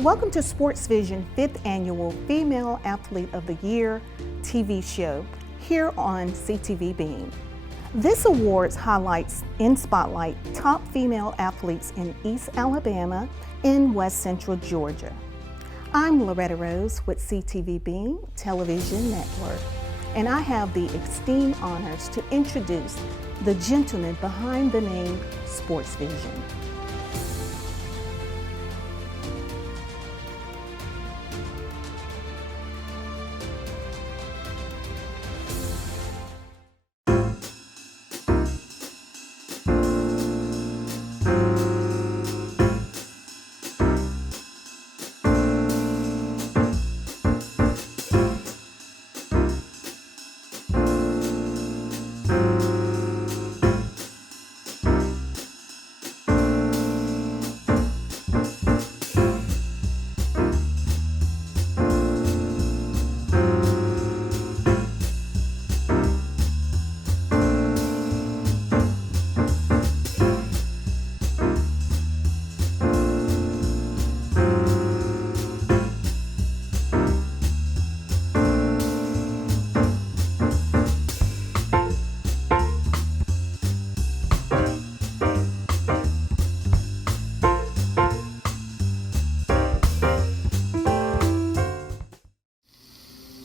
Welcome to Sports Vision 5th Annual Female Athlete of the Year TV show here on CTV Beam. This awards highlights in spotlight top female athletes in East Alabama and West Central Georgia. I'm Loretta Rose with CTV Beam Television Network, and I have the esteemed honors to introduce the gentleman behind the name Sports Vision.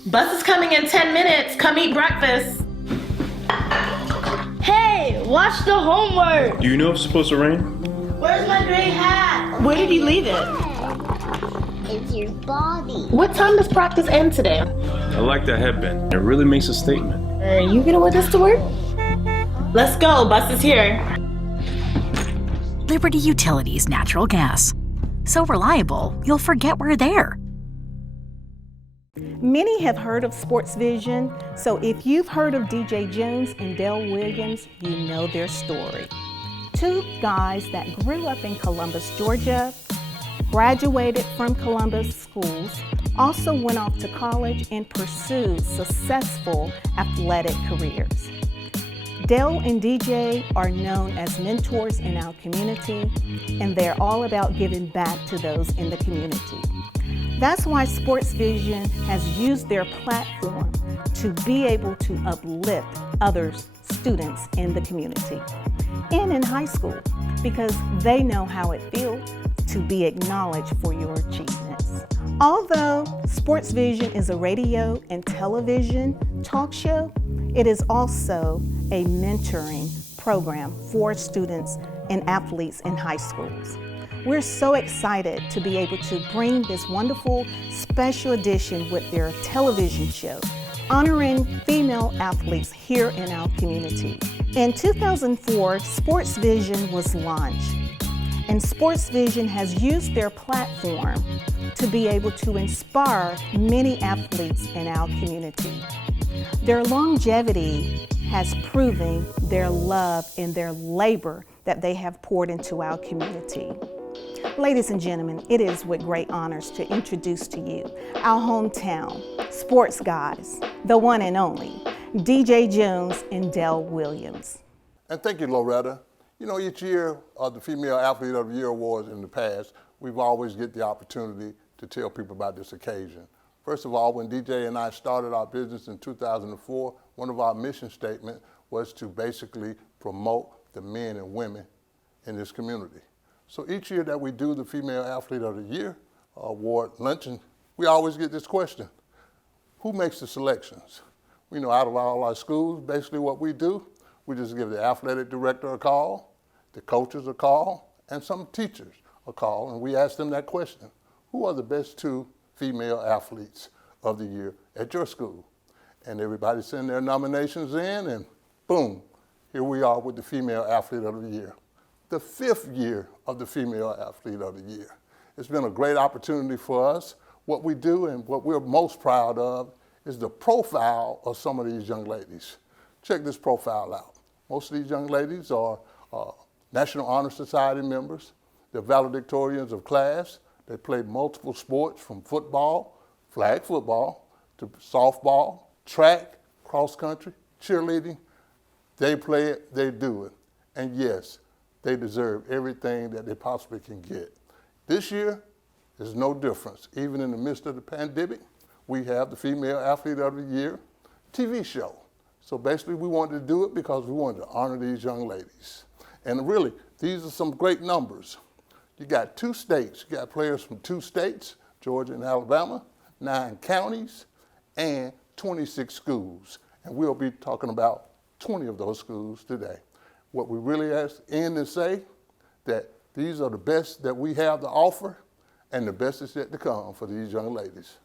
Bus is coming in 10 minutes. Come eat breakfast. Hey, watch the homework. Do you know if it's supposed to rain? Where's my gray hat? Where did you leave it? It's your body. What time does practice end today? I like that headband. It really makes a statement. Are you gonna wear this to work? Let's go. Bus is here. Liberty Utilities natural gas. So reliable, you'll forget we're there. Many have heard of Sports Vision, so if you've heard of DJ Jones and Dale Williams, you know their story. Two guys that grew up in Columbus, Georgia, graduated from Columbus schools, also went off to college and pursued successful athletic careers. Dale and DJ are known as mentors in our community, and they're all about giving back to those in the community. That's why Sports Vision has used their platform to be able to uplift other students in the community and in high school, because they know how it feels to be acknowledged for your achievements. Although Sports Vision is a radio and television talk show, it is also a mentoring program for students and athletes in high schools. We're so excited to be able to bring this wonderful special edition with their television show, honoring female athletes here in our community. In 2004, Sports Vision was launched, and Sports Vision has used their platform to be able to inspire many athletes in our community. Their longevity has proven their love and their labor that they have poured into our community. Ladies and gentlemen, it is with great honors to introduce to you our hometown sports guys, the one and only DJ Jones and Dale Williams. And thank you, Loretta. You know, each year of the Female Athlete of the Year Awards in the past, we've always get the opportunity to tell people about this occasion. First of all, when DJ and I started our business in 2004, one of our mission statements was to basically promote the men and women in this community. So each year that we do the Female Athlete of the Year Award luncheon, we always get this question: who makes the selections? You know, out of all our schools, basically what we do, we just give the athletic director a call, the coaches a call, and some teachers a call, and we ask them that question: who are the best two female athletes of the year at your school? And everybody send their nominations in, and boom, here we are with the Female Athlete of the Year. The 5th year of the Female Athlete of the Year. It's been a great opportunity for us. What we do and what we're most proud of is the profile of some of these young ladies. Check this profile out. Most of these young ladies are National Honor Society members. They're valedictorians of class. They played multiple sports, from football, flag football, to softball, track, cross country, cheerleading. They play it, they do it. And yes, they deserve everything that they possibly can get. This year, There's no difference. Even in the midst of the pandemic, we have the Female Athlete of the Year TV show. So basically, we wanted to do it because we wanted to honor these young ladies. And really, these are some great numbers. You got 2 states. You got players from 2 states, Georgia and Alabama, 9 counties, and 26 schools. And we'll be talking about 20 of those schools today. What we really end to say, that these are the best that we have to offer, and the best is yet to come for these young ladies.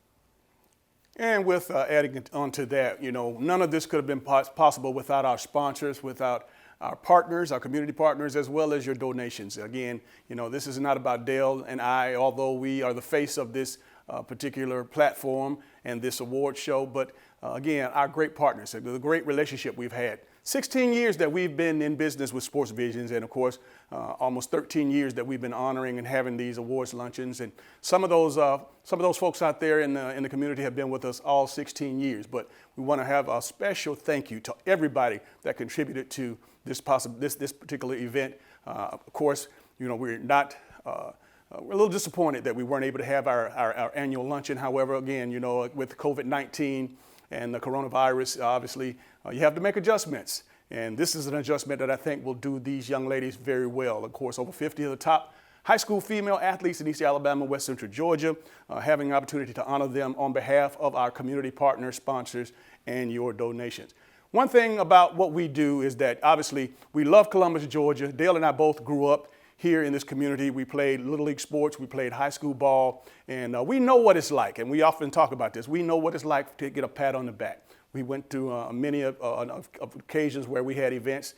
And with adding on to that, you know, none of this could have been possible without our sponsors, without our partners, our community partners, as well as your donations. Again, you know, this is not about Dale and I, although we are the face of this particular platform and this award show, but again, our great partners, the great relationship we've had. 16 years that we've been in business with Sports Visions, and of course, almost 13 years that we've been honoring and having these awards luncheons. And some of those folks out there in the community have been with us all 16 years. But we want to have a special thank you to everybody that contributed to this particular event. Of course, you know, we're a little disappointed that we weren't able to have our annual luncheon. However, again, you know, with COVID-19 and the coronavirus, obviously, you have to make adjustments. And this is an adjustment that I think will do these young ladies very well. Of course, over 50 of the top high school female athletes in East Alabama, West Central Georgia, having an opportunity to honor them on behalf of our community partners, sponsors, and your donations. One thing about what we do is that obviously we love Columbus, Georgia. Dale and I both grew up here in this community. We played Little League sports, we played high school ball, and we know what it's like, and we often talk about this. We know what it's like to get a pat on the back. We went to many occasions where we had events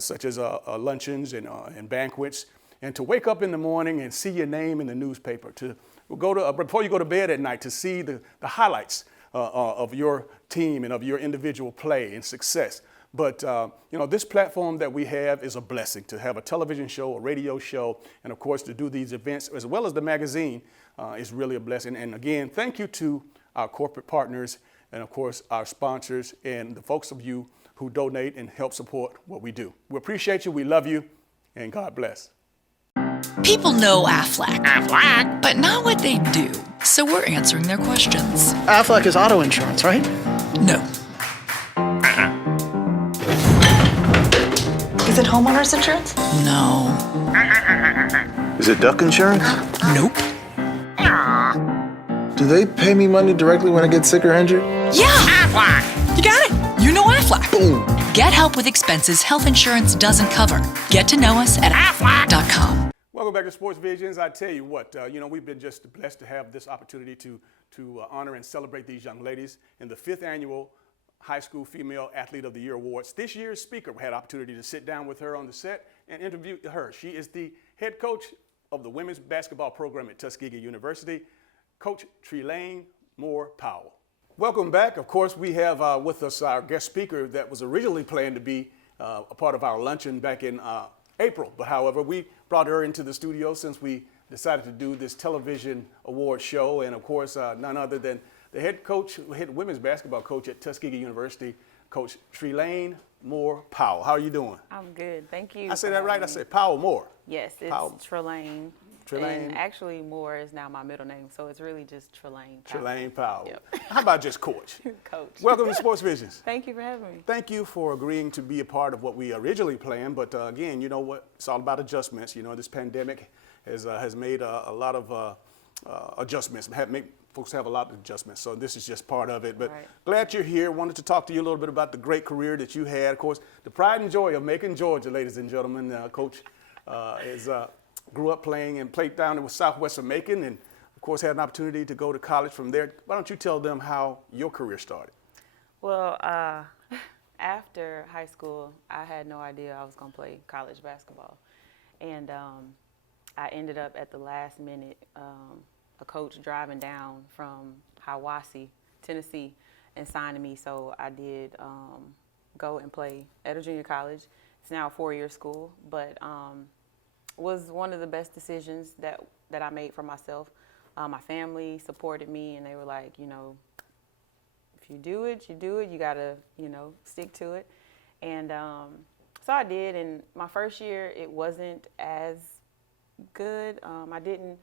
such as luncheons and banquets, and to wake up in the morning and see your name in the newspaper, to go to before you go to bed at night, to see the highlights of your team and of your individual play and success. But you know, this platform that we have is a blessing. To have a television show, a radio show, and of course to do these events as well as the magazine is really a blessing. And again, thank you to our corporate partners and of course our sponsors and the folks of you who donate and help support what we do. We appreciate you, we love you, and God bless. People know Aflac, but not what they do. So we're answering their questions. Aflac is auto insurance, right? No. Is it homeowner's insurance? No. Is it duck insurance? Nope. Do they pay me money directly when I get sick or injured? Yeah! Aflac! You got it! You know Aflac. Boom! Get help with expenses health insurance doesn't cover. Get to know us at aflac.com. Welcome back to Sports Visions. I tell you what, you know, we've been just blessed to have this opportunity to honor and celebrate these young ladies in the 5th annual High School Female Athlete of the Year Awards. This year's speaker had opportunity to sit down with her on the set and interview her. She is the head coach of the women's basketball program at Tuskegee University, Coach Trelane Moore Powell. Welcome back. Of course, we have with us our guest speaker that was originally planned to be a part of our luncheon back in April. But however, we brought her into the studio since we decided to do this television award show. And of course, none other than the head women's basketball coach at Tuskegee University, Coach Trelane Moore Powell. How are you doing? I'm good, thank you. I say that right? I said Powell Moore. Yes, it's Powell. Trelane. Trelane. And actually Moore is now my middle name, so it's really just Trelane Powell. Trelane Powell. Yep. How about just Coach? Coach. Welcome to Sports Visions. Thank you for having me. Thank you for agreeing to be a part of what we originally planned, but again, you know what? It's all about adjustments. You know, this pandemic has made a lot of adjustments. Folks have a lot of adjustments, so this is just part of it. But right. Glad you're here. Wanted to talk to you a little bit about the great career that you had. Of course, the pride and joy of Macon, Georgia, ladies and gentlemen. Coach grew up playing and played down in Southwestern Macon, and of course had an opportunity to go to college from there. Why don't you tell them how your career started? Well, after high school, I had no idea I was going to play college basketball. And I ended up at the last minute, a coach driving down from Hiawassee, Tennessee, and signing me. So I did go and play at a junior college. It's now a 4-year school, but was one of the best decisions that I made for myself. My family supported me, and they were like, you know, if you do it, you do it. You gotta, you know, stick to it. And so I did. And my first year, it wasn't as good. I didn't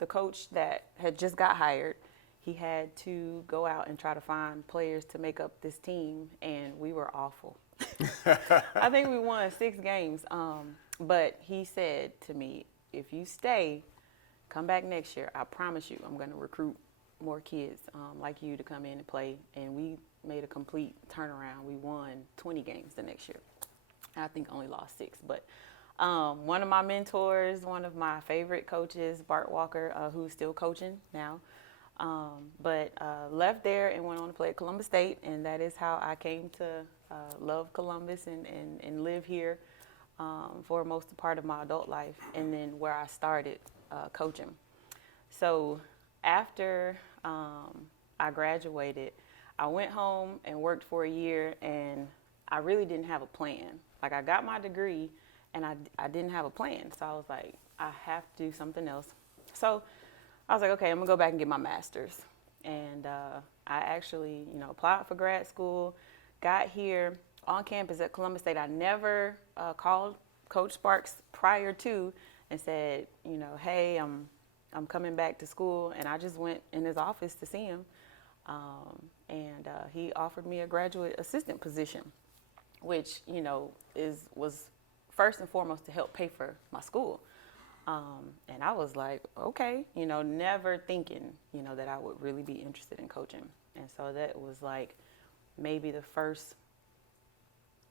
the coach that had just got hired, he had to go out and try to find players to make up this team, and we were awful. I think we won 6 games. But he said to me, if you stay, come back next year. I promise you I'm going to recruit more kids like you to come in and play. And we made a complete turnaround. We won 20 games the next year. I think only lost 6. But one of my mentors, one of my favorite coaches, Bart Walker, who's still coaching now, but left there and went on to play at Columbus State. And that is how I came to love Columbus and live here for most part of my adult life, and then where I started coaching. So after I graduated, I went home and worked for a year, and I really didn't have a plan. Like, I got my degree, and I didn't have a plan. So I was like, I have to do something else. So I was like, okay, I'm gonna go back and get my master's. And I actually, applied for grad school, got here on campus at Columbus State. I never called Coach Sparks prior to and said, hey, I'm coming back to school. And I just went in his office to see him. And he offered me a graduate assistant position, which, was first and foremost to help pay for my school. And I was like, okay, never thinking, that I would really be interested in coaching. And so that was like maybe the first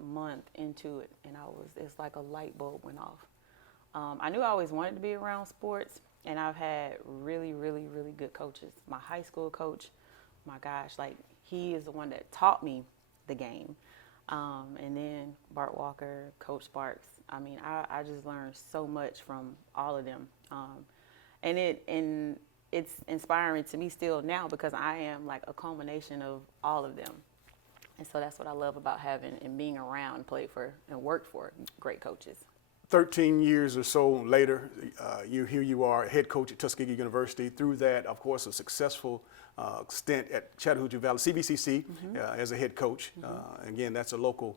month into it, and it's like a light bulb went off. I knew I always wanted to be around sports, and I've had really, really, really good coaches. My high school coach, my gosh, like, he is the one that taught me the game. And then Bart Walker, Coach Sparks. I mean, I just learned so much from all of them. And it's inspiring to me still now, because I am like a culmination of all of them. And so that's what I love about having and being around, played for, and worked for great coaches. 13 years or so later, here you are, head coach at Tuskegee University. Through that, of course, a successful stint at Chattahoochee Valley, CVCC, as a head coach. Again, that's a local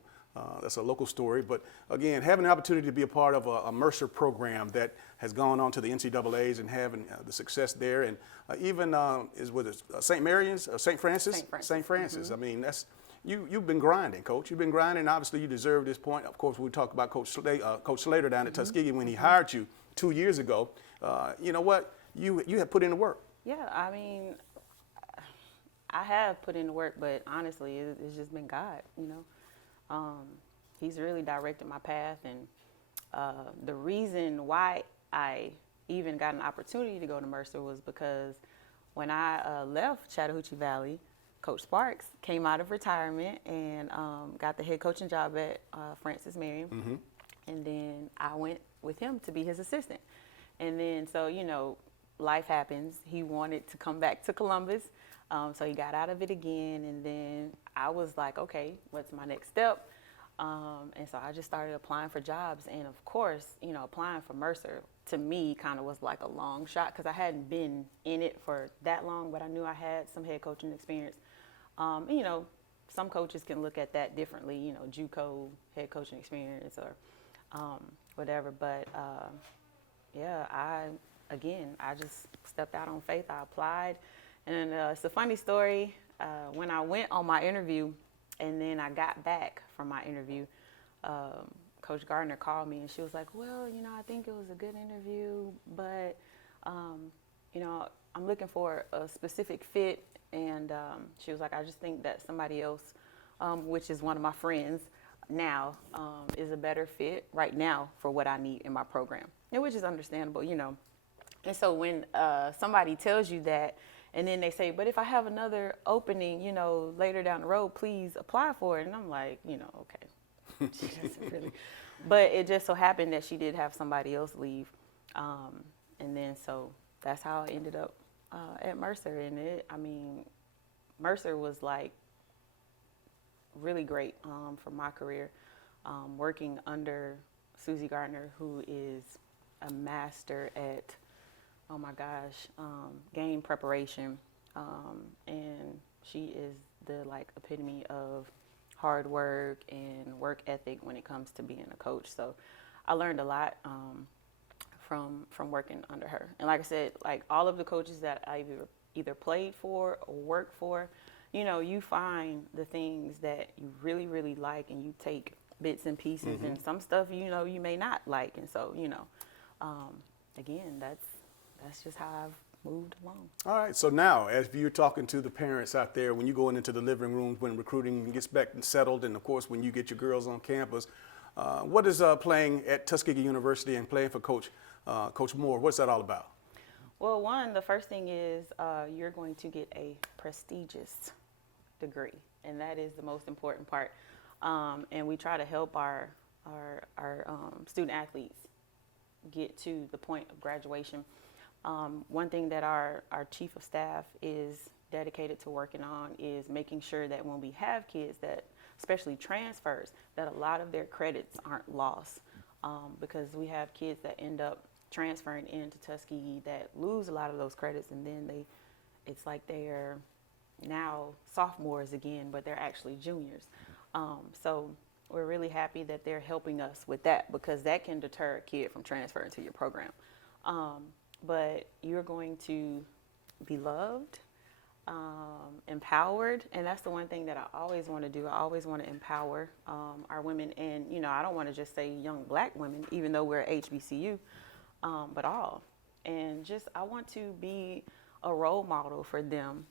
story. But again, having the opportunity to be a part of a Mercer program that has gone on to the NCAAs and having the success there, and even is with St. Mary's, St. Francis. St. Francis. I mean, that's. You've been grinding, Coach. You've been grinding. Obviously, you deserve this point. Of course, we talk about Coach Slater down at Tuskegee when he hired you 2 years ago. You know what? You have put in the work. Yeah, I mean, I have put in the work, but honestly, it's just been God. He's really directed my path, and the reason why I even got an opportunity to go to Mercer was because when I left Chattahoochee Valley, Coach Sparks came out of retirement and got the head coaching job at Francis Marion. And then I went with him to be his assistant. And then, so, life happens. He wanted to come back to Columbus. So he got out of it again. And then I was like, okay, what's my next step? And so I just started applying for jobs. And of course, applying for Mercer to me kind of was like a long shot, because I hadn't been in it for that long, but I knew I had some head coaching experience. Some coaches can look at that differently, JUCO head coaching experience or whatever. But yeah, I just stepped out on faith. I applied. And it's a funny story. When I went on my interview and then I got back from my interview, Coach Gardner called me and she was like, well, I think it was a good interview, but, I'm looking for a specific fit. And she was like, I just think that somebody else, which is one of my friends now, is a better fit right now for what I need in my program, and which is understandable, And so when somebody tells you that, and then they say, but if I have another opening, later down the road, please apply for it. And I'm like, okay. She doesn't really. But it just so happened that she did have somebody else leave. And then so that's how I ended up at Mercer. And Mercer was like really great for my career, working under Susie Gardner, who is a master at, oh my gosh, game preparation. And she is the epitome of hard work and work ethic when it comes to being a coach. So I learned a lot from working under her. And like I said, like all of the coaches that I either played for or worked for, you know, you find the things that you really, really like, and you take bits and pieces, and some stuff, you know, you may not like. And so, you know, again, that's just how I've moved along. All right, so now as you're talking to the parents out there, when you go into the living rooms, when recruiting gets back and settled, and of course when you get your girls on campus, what is playing at Tuskegee University and playing for Coach Moore, what's that all about? Well, the first thing is you're going to get a prestigious degree, and that is the most important part. And we try to help our student athletes get to the point of graduation. One thing that our chief of staff is dedicated to working on is making sure that when we have kids that, especially transfers, that a lot of their credits aren't lost, because we have kids that end up transferring into Tuskegee that lose a lot of those credits, and then it's like they're now sophomores again, but they're actually juniors. So we're really happy that they're helping us with that, because that can deter a kid from transferring to your program. But you're going to be loved, empowered, and that's the one thing that I always want to do. I always want to empower our women, and you know, I don't want to just say young black women, even though we're HBCU, but all. And just, I want to be a role model for them,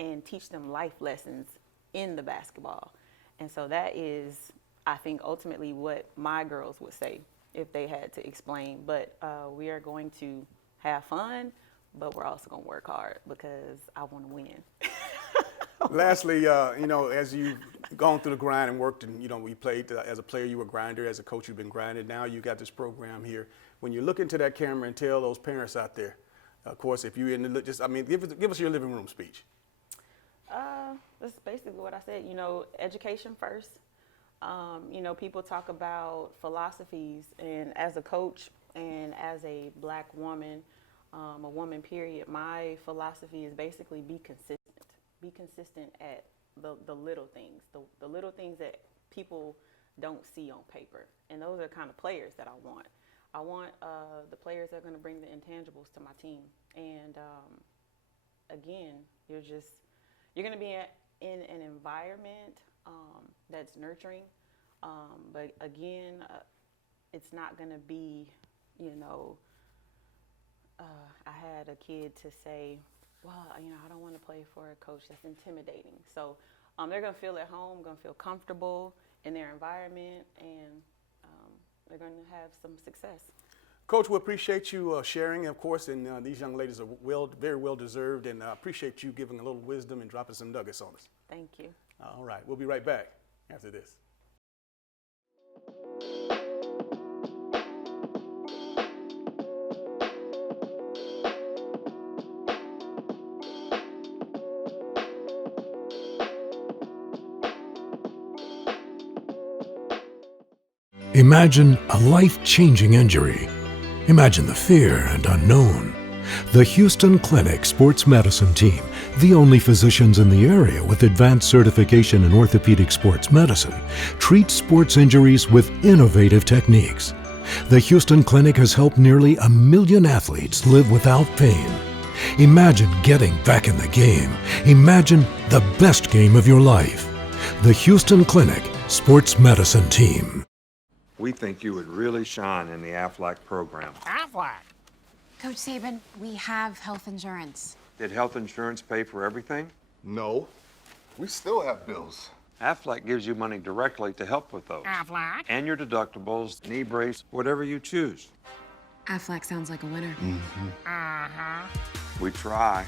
and teach them life lessons in the basketball. And so that is, I think, ultimately what my girls would say if they had to explain. But we are going to have fun, but we're also going to work hard, because I want to win. Lastly, you know, as you've gone through the grind and worked, and you know, we played as a player, you were a grinder. As a coach, you've been grinding. Now you got this program here. When you look into that camera and tell those parents out there, of course, if you're in the, just, I mean, give us your living room speech. That's basically what I said. You know, education first. You know, people talk about philosophies, and as a coach and as a black woman, a woman period, my philosophy is basically be consistent. Be consistent at the little things, the little things that people don't see on paper. And those are the kind of players that I want. I want the players that are going to bring the intangibles to my team. And again, you're going to be in an environment that's nurturing. But again, it's not going to be, you know, I had a kid to say, well, you know, I don't want to play for a coach that's intimidating. So they're going to feel at home, going to feel comfortable in their environment, and they're going to have some success. Coach, we appreciate you sharing, of course, and these young ladies are very well deserved, and I appreciate you giving a little wisdom and dropping some nuggets on us. Thank you. All right, we'll be right back after this. Imagine a life-changing injury. Imagine the fear and unknown. The Houston Clinic Sports Medicine Team, the only physicians in the area with advanced certification in orthopedic sports medicine, treats sports injuries with innovative techniques. The Houston Clinic has helped nearly 1 million athletes live without pain. Imagine getting back in the game. Imagine the best game of your life. The Houston Clinic Sports Medicine Team. We think you would really shine in the Aflac program. Aflac? Coach Saban, we have health insurance. Did health insurance pay for everything? No. We still have bills. Aflac gives you money directly to help with those. Aflac? And your deductibles, knee brace, whatever you choose. Aflac sounds like a winner. Mm-hmm. Uh-huh. We try.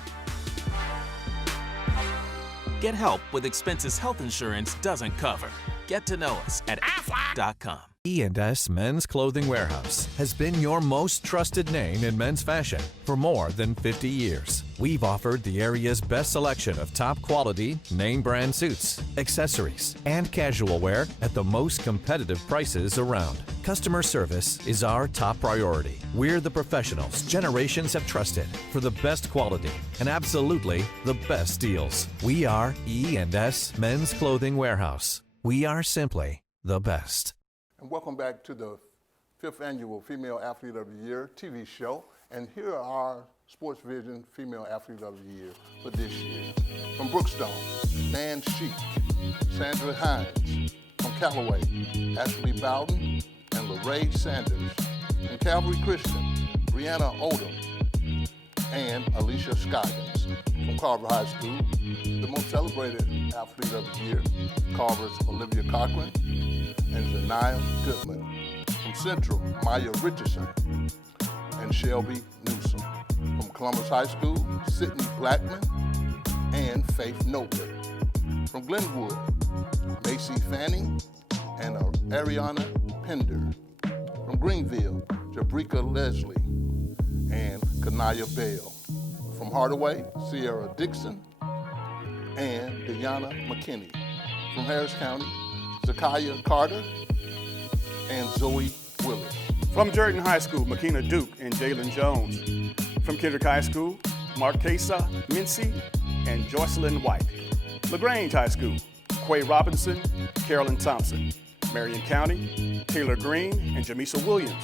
Get help with expenses health insurance doesn't cover. Get to know us at Aflac.com. E&S Men's Clothing Warehouse has been your most trusted name in men's fashion for more than 50 years. We've offered the area's best selection of top quality, name brand suits, accessories, and casual wear at the most competitive prices around. Customer service is our top priority. We're the professionals generations have trusted for the best quality and absolutely the best deals. We are E&S Men's Clothing Warehouse. We are simply the best. And welcome back to the 5th Annual Female Athlete of the Year TV show. And here are our Sports Vision Female Athlete of the Year for this year. From Brookstone, Dan Sheik, Sandra Hines. From Callaway, Ashley Bowden and LaRae Sanders. From Calvary Christian, Brianna Odom and Alicia Scoggins. From Carver High School, the most celebrated athlete of the year, Carver's Olivia Cochran and Zanaya Goodman. From Central, Maya Richardson and Shelby Newsom. From Columbus High School, Sydney Blackman and Faith Noble. From Glenwood, Macy Fanning and Ariana Pender. From Greenville, Jabrika Leslie and Kanaya Bell. From Hardaway, Sierra Dixon and Deanna McKinney. From Harris County, Zakaya Carter and Zoe Willis. From Jordan High School, Makina Duke and Jalen Jones. From Kendrick High School, Marquesa Mincy and Jocelyn White. LaGrange High School, Quay Robinson, Carolyn Thompson. Marion County, Taylor Green and Jamisa Williams.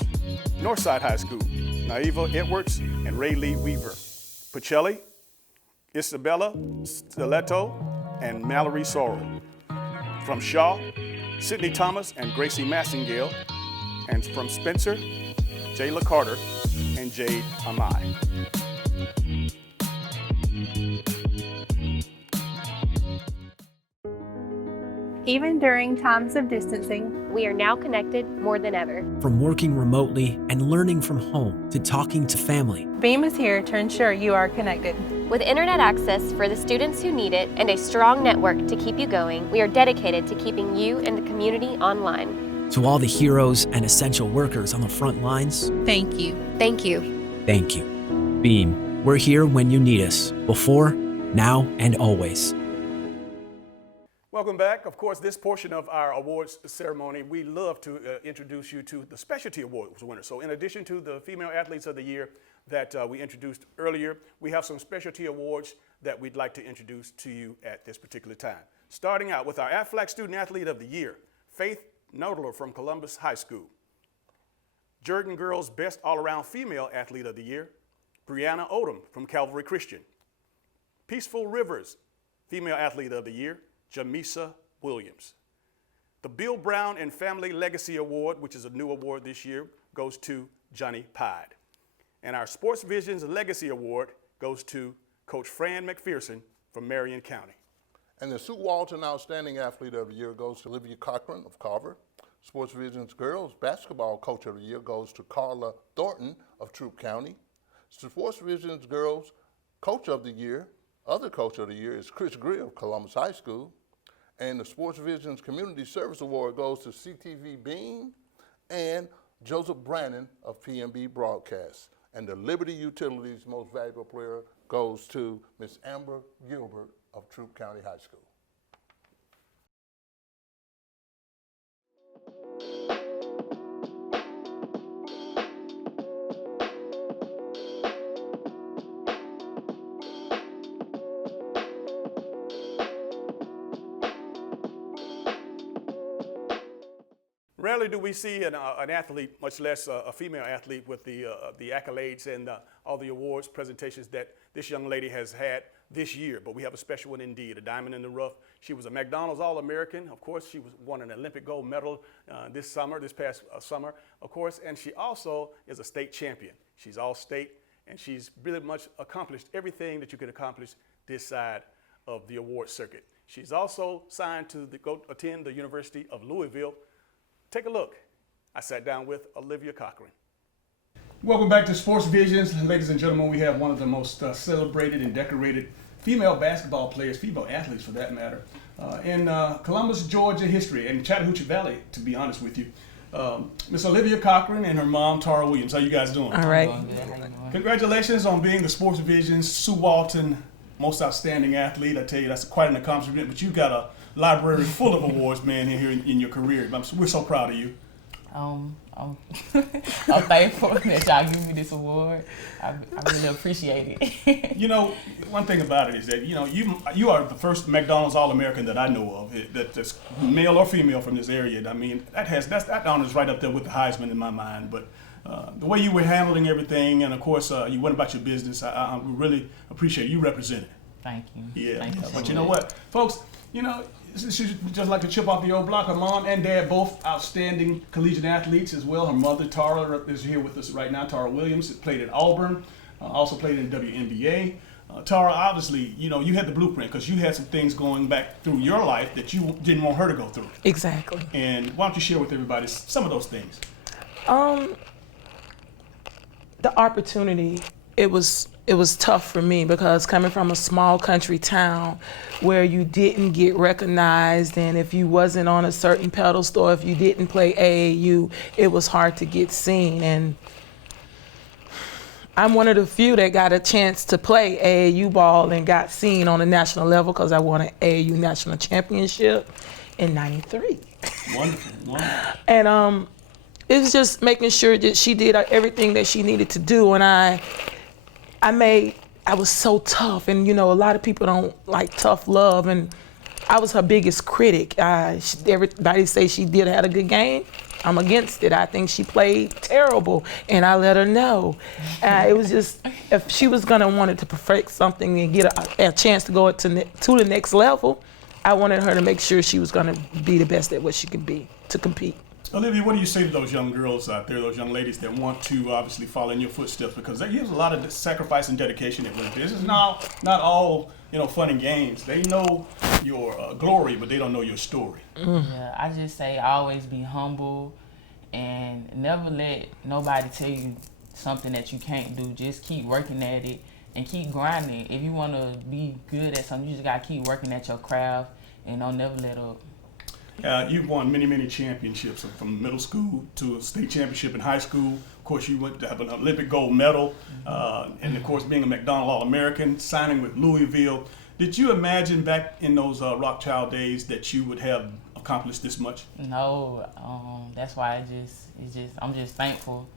Northside High School, Naiva Edwards and Ray Lee Weaver. Pacelli, Isabella Stiletto and Mallory Sorrell. From Shaw, Sydney Thomas and Gracie Massingale. And from Spencer, Jayla Carter and Jade Amai. Even during times of distancing, we are now connected more than ever. From working remotely and learning from home to talking to family, Beam is here to ensure you are connected. With internet access for the students who need it and a strong network to keep you going, we are dedicated to keeping you and the community online. to all the heroes and essential workers on the front lines, Thank you. Thank you. thank you. Beam, we're here when you need us, before, now, and always. Welcome back. Of course, this portion of our awards ceremony, we love to introduce you to the Specialty Awards winners. So in addition to the Female Athletes of the Year that we introduced earlier, we have some specialty awards that we'd like to introduce to you at this particular time. Starting out with our AFLAC Student Athlete of the Year, Faith Nodler from Columbus High School. Jordan Girls Best All-Around Female Athlete of the Year, Brianna Odom from Calvary Christian. Peaceful Rivers Female Athlete of the Year, Jamisa Williams. The Bill Brown and Family Legacy Award, which is a new award this year, goes to Johnny Pide. And our Sports Vision's Legacy Award goes to Coach Fran McPherson from Marion County. And the Sue Walton Outstanding Athlete of the Year goes to Olivia Cochran of Carver. Sports Vision's Girls Basketball Coach of the Year goes to Carla Thornton of Troup County. Sports Vision's Girls Coach of the Year, other Coach of the Year, is Chris Greer of Columbus High School. And the Sports Vision's Community Service Award goes to CTV Bean and Joseph Brannon of PMB Broadcast. And the Liberty Utilities Most Valuable Player goes to Miss Amber Gilbert of Troup County High School. Rarely do we see an athlete, much less a female athlete, with the accolades and all the awards presentations that this young lady has had this year. But we have a special one indeed, a diamond in the rough. She was a McDonald's All-American. Of course, she won an Olympic gold medal this past summer, of course. And she also is a state champion. She's all-state, and she's really much accomplished everything that you can accomplish this side of the award circuit. She's also signed to go attend the University of Louisville. Take a look. I sat down with Olivia Cochran. Welcome back to Sports Visions. Ladies and gentlemen, we have one of the most celebrated and decorated female basketball players, female athletes for that matter, in Columbus, Georgia history, and Chattahoochee Valley, to be honest with you. Miss Olivia Cochran and her mom, Tara Williams. How you guys doing? All right. Congratulations on being the Sports Vision's Sue Walton Most Outstanding Athlete. I tell you, that's quite an accomplishment, but you got a library full of awards, man, here in your career. We're so proud of you. I'm thankful that y'all give me this award. I really appreciate it. You know, one thing about it is that, you know, you are the first McDonald's All-American that I know of, that's male or female from this area. I mean, that honor is right up there with the Heisman in my mind. But the way you were handling everything, and of course you went about your business, I really appreciate you representing. Thank you. Yeah, Thank you so but you much. know what, folks, you know, she's just like to chip off the old block. Her mom and dad, both outstanding collegiate athletes as well. Her mother, Tara, is here with us right now. Tara Williams played at Auburn, also played in the WNBA. Tara, obviously, you know, you had the blueprint because you had some things going back through your life that you didn't want her to go through. Exactly. And why don't you share with everybody some of those things? The opportunity, it was tough for me because coming from a small country town where you didn't get recognized, and if you wasn't on a certain pedestal, or if you didn't play AAU, it was hard to get seen. And I'm one of the few that got a chance to play AAU ball and got seen on a national level because I won an AAU national championship in '93. Wonderful. And it was just making sure that she did everything that she needed to do. And I was so tough. And you know, a lot of people don't like tough love. And I was her biggest critic. Everybody say she had a good game. I'm against it. I think she played terrible. And I let her know. It was just, if she was gonna want to perfect something and get a chance to go to the next level, I wanted her to make sure she was gonna be the best at what she can be to compete. Olivia, what do you say to those young girls out there, those young ladies that want to obviously follow in your footsteps? Because there's a lot of sacrifice and dedication that went into this. This is not all, you know, fun and games. They know your glory, but they don't know your story. Yeah, I just say always be humble and never let nobody tell you something that you can't do. Just keep working at it and keep grinding. If you want to be good at something, you just got to keep working at your craft and don't never let up. You've won many championships, from middle school to a state championship in high school. Of course, you went to have an Olympic gold medal, and of course, being a McDonald's All-American, signing with Louisville. Did you imagine back in those Rockchild days that you would have accomplished this much? No, that's why I'm just thankful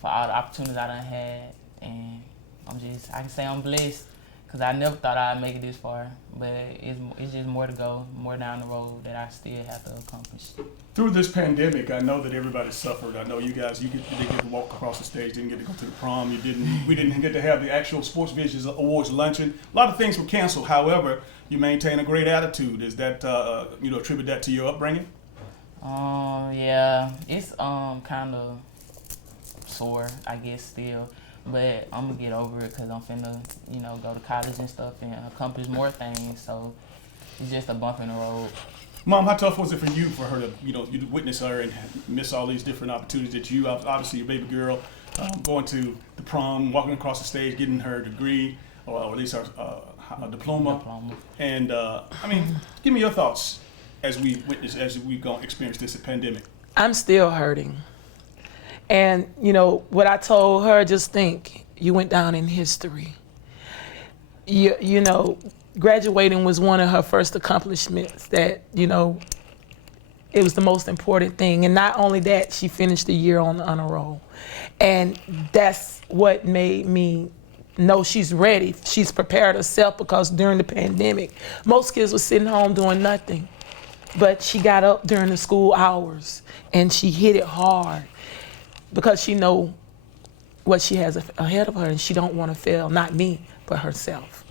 for all the opportunities I done had, and I can say I'm blessed. Because I never thought I'd make it this far, but it's just more to go, more down the road that I still have to accomplish. Through this pandemic, I know that everybody suffered. I know you guys, didn't get to walk across the stage, didn't get to go to the prom. We didn't get to have the actual Sports Visions Awards luncheon. A lot of things were canceled. However, you maintain a great attitude. Is that attribute that to your upbringing? Yeah, it's kind of sore, I guess, still. But I'm gonna get over it because I'm finna, go to college and stuff and accomplish more things. So it's just a bump in the road. Mom, how tough was it for you to, you witness her and miss all these different opportunities that you, obviously your baby girl, going to the prom, walking across the stage, getting her degree, or at least her diploma. And give me your thoughts as we gonna experience this pandemic. I'm still hurting. And, what I told her, just think, you went down in history. Graduating was one of her first accomplishments that, it was the most important thing. And not only that, she finished the year on the honor roll. And that's what made me know she's ready. She's prepared herself because during the pandemic, most kids were sitting home doing nothing. But she got up during the school hours and she hit it hard. Because she know what she has ahead of her and she don't want to fail, not me, but herself.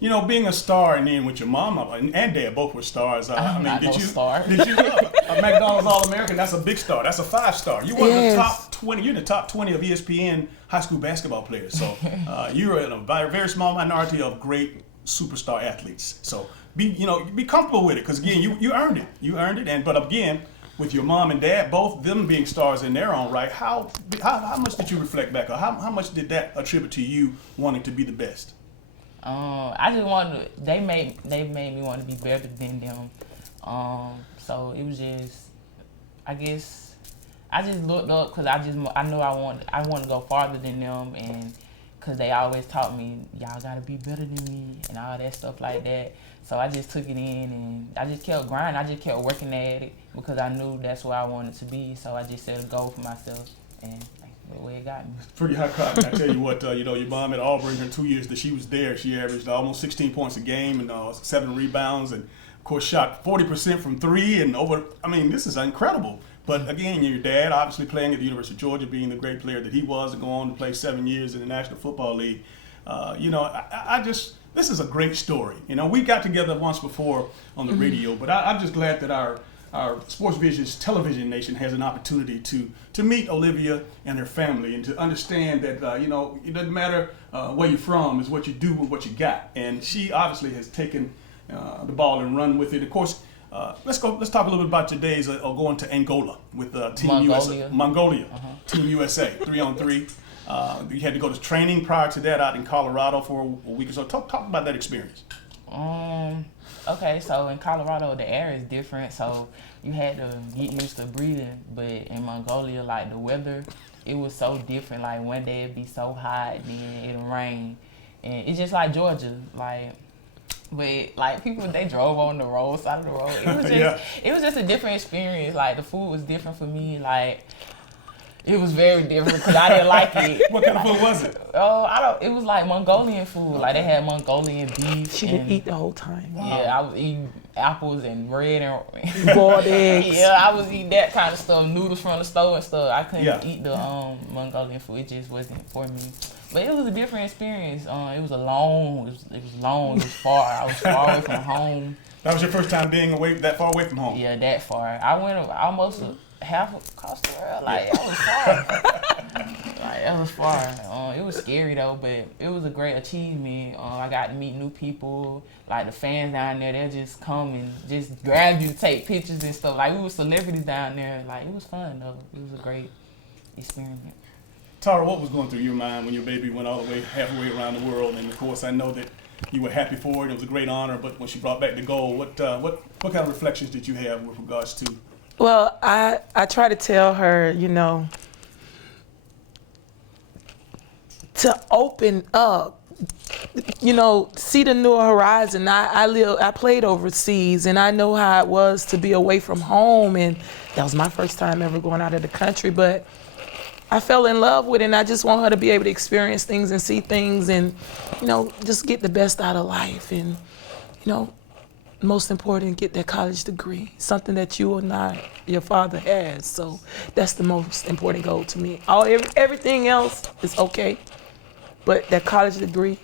Being a star and then with your mom and dad both were stars. Did you a McDonald's All-American? That's a big star. That's a 5-star. You're one of the top 20. You're in the top 20 of ESPN high school basketball players. So you're in a very small minority of great superstar athletes. So be comfortable with it because again, you earned it. You earned it. But again, with your mom and dad, both them being stars in their own right, how much did you reflect back, or how much did that attribute to you wanting to be the best? I just wanted to, they made me want to be better than them. So it was just, I guess, I just looked up because I know I want to go farther than them, and because they always taught me, y'all gotta be better than me and all that stuff like that. So I just took it in and I just kept grinding. I just kept working at it because I knew that's where I wanted to be. So I just set a goal for myself and the way it got me. Pretty high cotton. I tell you what, your mom at Auburn, her 2 years that she was there, she averaged almost 16 points a game and 7 rebounds and, of course, shot 40% from 3 and over. I mean, this is incredible. But again, your dad obviously playing at the University of Georgia, being the great player that he was, and go on to play 7 years in the National Football League. This is a great story. We got together once before on the radio, but I'm just glad that our Sports Vision's television nation has an opportunity to meet Olivia and her family and to understand that, it doesn't matter where you're from, it's what you do with what you got. And she obviously has taken the ball and run with it. Of course, let's talk a little bit about today's going to Angola with Team USA. Mongolia. Team USA, 3-on-3. You had to go to training prior to that out in Colorado for a week or so. Talk about that experience. Okay, so in Colorado, the air is different, so you had to get used to breathing. But in Mongolia, like the weather, it was so different. Like one day it'd be so hot, then it'll rain. And it's just like Georgia, but people, they drove on the road side of the road. It was just, it was just a different experience. Like the food was different for me. It was very different because I didn't like it. What kind of food was it? It was like Mongolian food. Okay. Like they had Mongolian beef. She didn't eat the whole time. Wow. Yeah, I was eating apples and bread and boiled eggs. Yeah, I was eating that kind of stuff, noodles from the store and stuff. I couldn't eat the Mongolian food. It just wasn't for me. But it was a different experience. It was long. It was far. I was far away from home. That was your first time being that far away from home? Yeah, that far. I went almost half across the world. That was far. That was far. It was scary though, but it was a great achievement. I got to meet new people. Like the fans down there, they'll just come and just grab you to take pictures and stuff. We were celebrities down there. It was fun though. It was a great experiment. Tara, what was going through your mind when your baby went all the way halfway around the world? And of course, I know that you were happy for it. It was a great honor. But when she brought back the gold, what kind of reflections did you have with regards to? Well, I try to tell her, to open up, see the new horizon. I played overseas, and I know how it was to be away from home, and that was my first time ever going out of the country. But I fell in love with it, and I just want her to be able to experience things and see things, and just get the best out of life, and most important, get that college degree, something that you or not, your father has. So that's the most important goal to me. Everything else is okay, but that college degree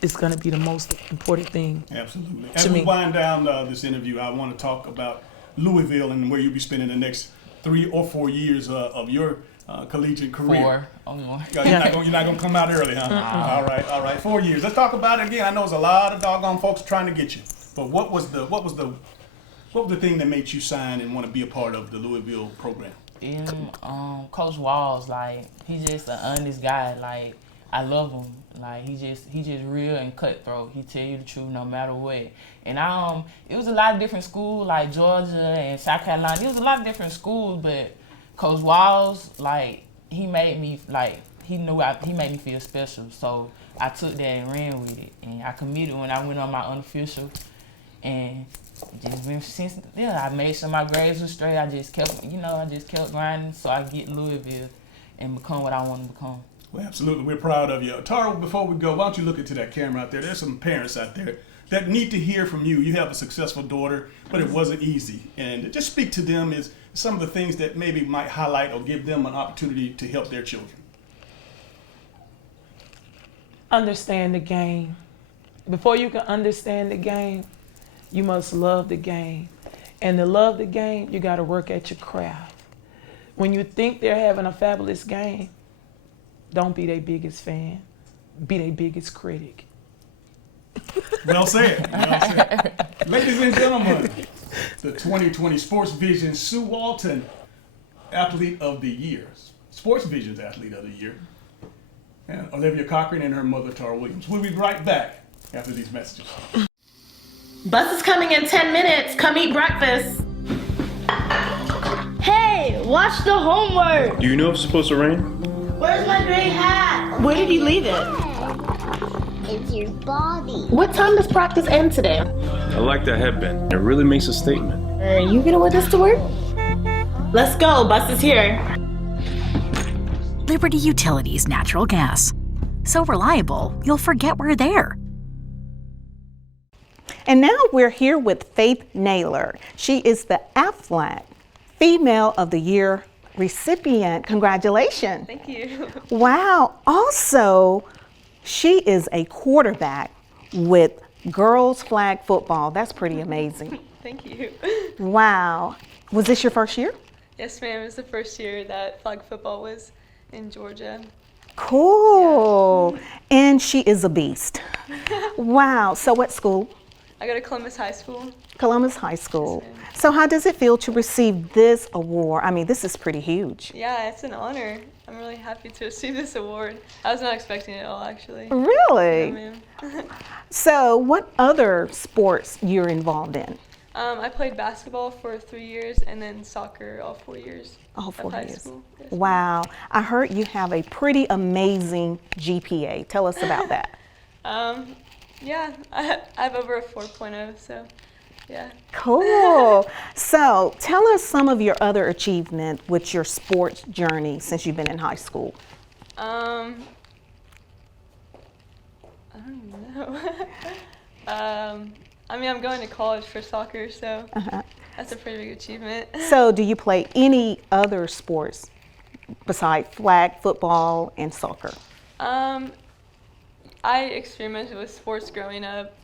is going to be the most important thing. Absolutely. As we wind down this interview, I want to talk about Louisville and where you'll be spending the next 3 or 4 years of your collegiate career. 4, only 1. You're not going to come out early, huh? All right. 4 years. Let's talk about it again. I know there's a lot of doggone folks trying to get you. But what was the thing that made you sign and want to be a part of the Louisville program? Coach Walls, he's just an honest guy. I love him. He just real and cutthroat. He tell you the truth no matter what. And it was a lot of different schools like Georgia and South Carolina. It was a lot of different schools, but Coach Walls, he made me he made me feel special. So I took that and ran with it, and I committed when I went on my unofficial. And just been since I made sure my grades were straight. I just kept grinding so I get Louisville and become what I want to become. Well, absolutely. We're proud of you. Tara, before we go, why don't you look into that camera out there? There's some parents out there that need to hear from you. You have a successful daughter, but it wasn't easy. And just speak to them is some of the things that maybe might highlight or give them an opportunity to help their children. Understand the game. Before you can understand the game, you must love the game. And to love the game, you got to work at your craft. When you think they're having a fabulous game, don't be their biggest fan. Be their biggest critic. Well said. Ladies and gentlemen, the 2020 Sports Vision Sue Walton Athlete of the Year. Sports Vision's Athlete of the Year. And Olivia Cochran and her mother, Tara Williams. We'll be right back after these messages. Bus is coming in 10 minutes. Come eat breakfast. Hey, watch the homework. Do you know if it's supposed to rain? Where's my gray hat? Where did you leave it? It's your body. What time does practice end today? I like that headband. It really makes a statement. Are you gonna wear this to work? Let's go, bus is here. Liberty Utilities natural gas. So reliable, you'll forget we're there. And now we're here with Faith Naylor. She is the AFLAC Female of the Year recipient. Congratulations. Thank you. Wow. Also, she is a quarterback with girls flag football. That's pretty amazing. Thank you. Wow. Was this your first year? Yes, ma'am. It was the first year that flag football was in Georgia. Cool. Yeah. And she is a beast. Wow. So what school? I go to Columbus High School. Columbus High School. Yes, so how does it feel to receive this award? I mean, this is pretty huge. Yeah, it's an honor. I'm really happy to receive this award. I was not expecting it at all, actually. Really? Yeah, ma'am. So what other sports you're involved in? I played basketball for 3 years and then soccer all 4 years. All 4 years. Yes, wow. I heard you have a pretty amazing GPA. Tell us about that. Yeah, I have over a 4.0, so yeah. Cool. So tell us some of your other achievements with your sports journey since you've been in high school. I don't know. I mean, I'm going to college for soccer, so that's a pretty big achievement. So do you play any other sports besides flag football and soccer? I experimented with sports growing up.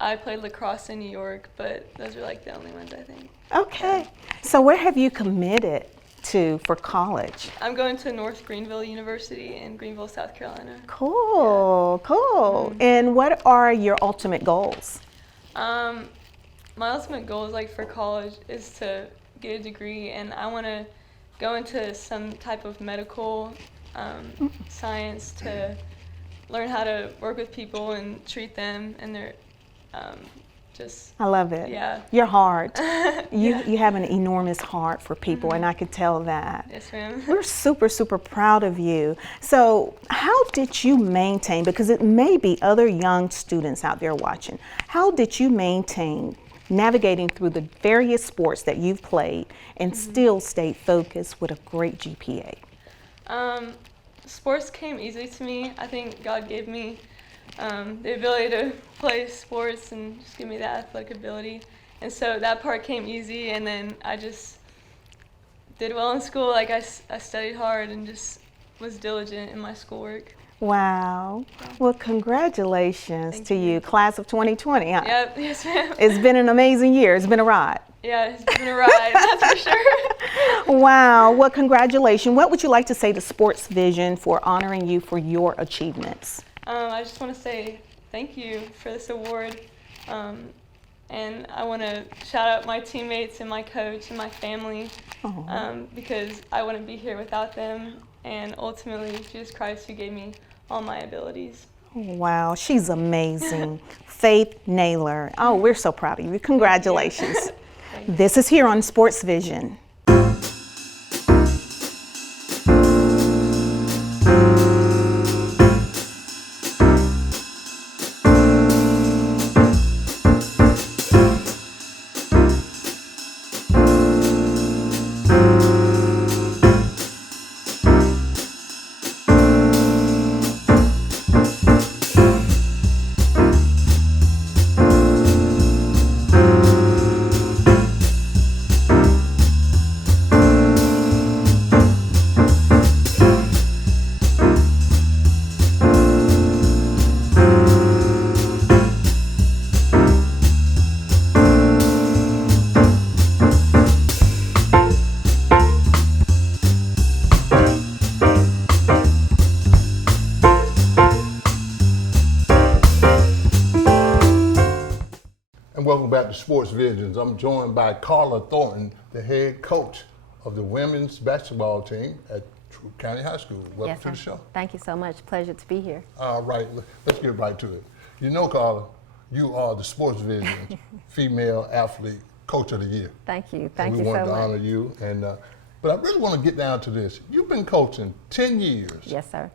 I played lacrosse in New York, but those are like the only ones, I think. Okay. Yeah. So where have you committed to for college? I'm going to North Greenville University in Greenville, South Carolina. Cool, yeah. Cool. Mm-hmm. And what are your ultimate goals? My ultimate goal is like for college is to get a degree, and I want to go into some type of medical science to learn how to work with people and treat them, and they're just. I love it. Yeah. Your heart. You have an enormous heart for people, and I could tell that. Yes, ma'am. We're super, super proud of you. So how did you maintain, because it may be other young students out there watching, how did you maintain navigating through the various sports that you've played and still stay focused with a great GPA? Sports came easily to me. I think God gave me the ability to play sports and just give me that athletic ability. And so that part came easy, and then I just did well in school. Like I studied hard and just was diligent in my schoolwork. Wow. Well, congratulations to you, class of 2020. Huh? Yep, yes ma'am. It's been an amazing year. It's been a ride. Yeah, it's been a ride, that's for sure. Wow, well, congratulations. What would you like to say to Sports Vision for honoring you for your achievements? I just want to say thank you for this award. And I want to shout out my teammates and my coach and my family because I wouldn't be here without them. And ultimately, Jesus Christ, who gave me all my abilities. Wow, she's amazing. Faith Naylor. Oh, we're so proud of you. Congratulations. This is here on Sports Vision. Welcome back to Sports Visions. I'm joined by Carla Thornton, the head coach of the women's basketball team at Troup County High School. Welcome to the show. Thank you so much. Pleasure to be here. All right, let's get right to it. You know, Carla, you are the Sports Visions Female Athlete Coach of the Year. Thank you. Thank you so much. We wanted to honor you. And, but I really want to get down to this. You've been coaching 10 years. Yes, sir.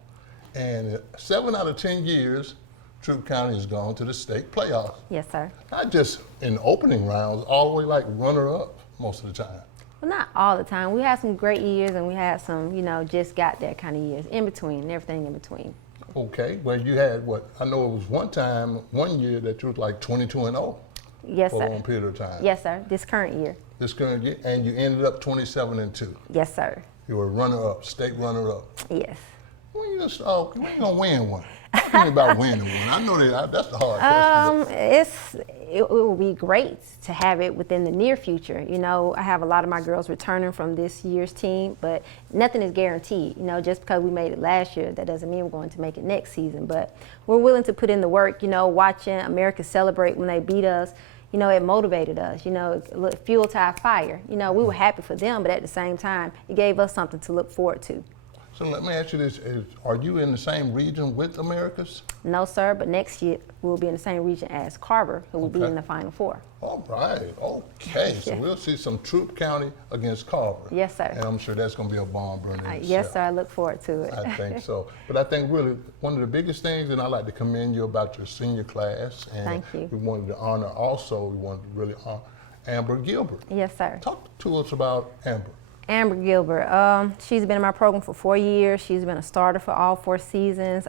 And 7 out of 10 years, Troup County has gone to the state playoffs. Yes, sir. Not just in opening rounds, all the way like runner-up most of the time. Well, not all the time. We had some great years and we had some, just got there kind of years. In between, and everything in between. Okay, well you had what? I know it was one year that you was like 22-0. Yes, for sir. a long period of time. Yes, sir. This current year. This current year, and you ended up 27-2. Yes, sir. You were runner-up, state runner-up. Yes. When you gonna win one? Talk to me about winning one. I know that's the hard question. It will be great to have it within the near future. I have a lot of my girls returning from this year's team, but nothing is guaranteed. Just because we made it last year, that doesn't mean we're going to make it next season. But we're willing to put in the work. Watching America celebrate when they beat us, it motivated us. It fuel to our fire. We were happy for them, but at the same time, it gave us something to look forward to. So let me ask you this, are you in the same region with Americas? No, sir, but next year we'll be in the same region as Carver, who will be in the Final Four. All right, okay. So we'll see some Troup County against Carver. Yes, sir. And I'm sure that's going to be a bomb burner. Yes, sir, I look forward to it. I think so. But I think really one of the biggest things, and I'd like to commend you about your senior class. And thank you. We wanted to honor also, we wanted to really honor Amber Gilbert. Yes, sir. Talk to us about Amber. Amber Gilbert, she's been in my program for 4 years. She's been a starter for all 4 seasons.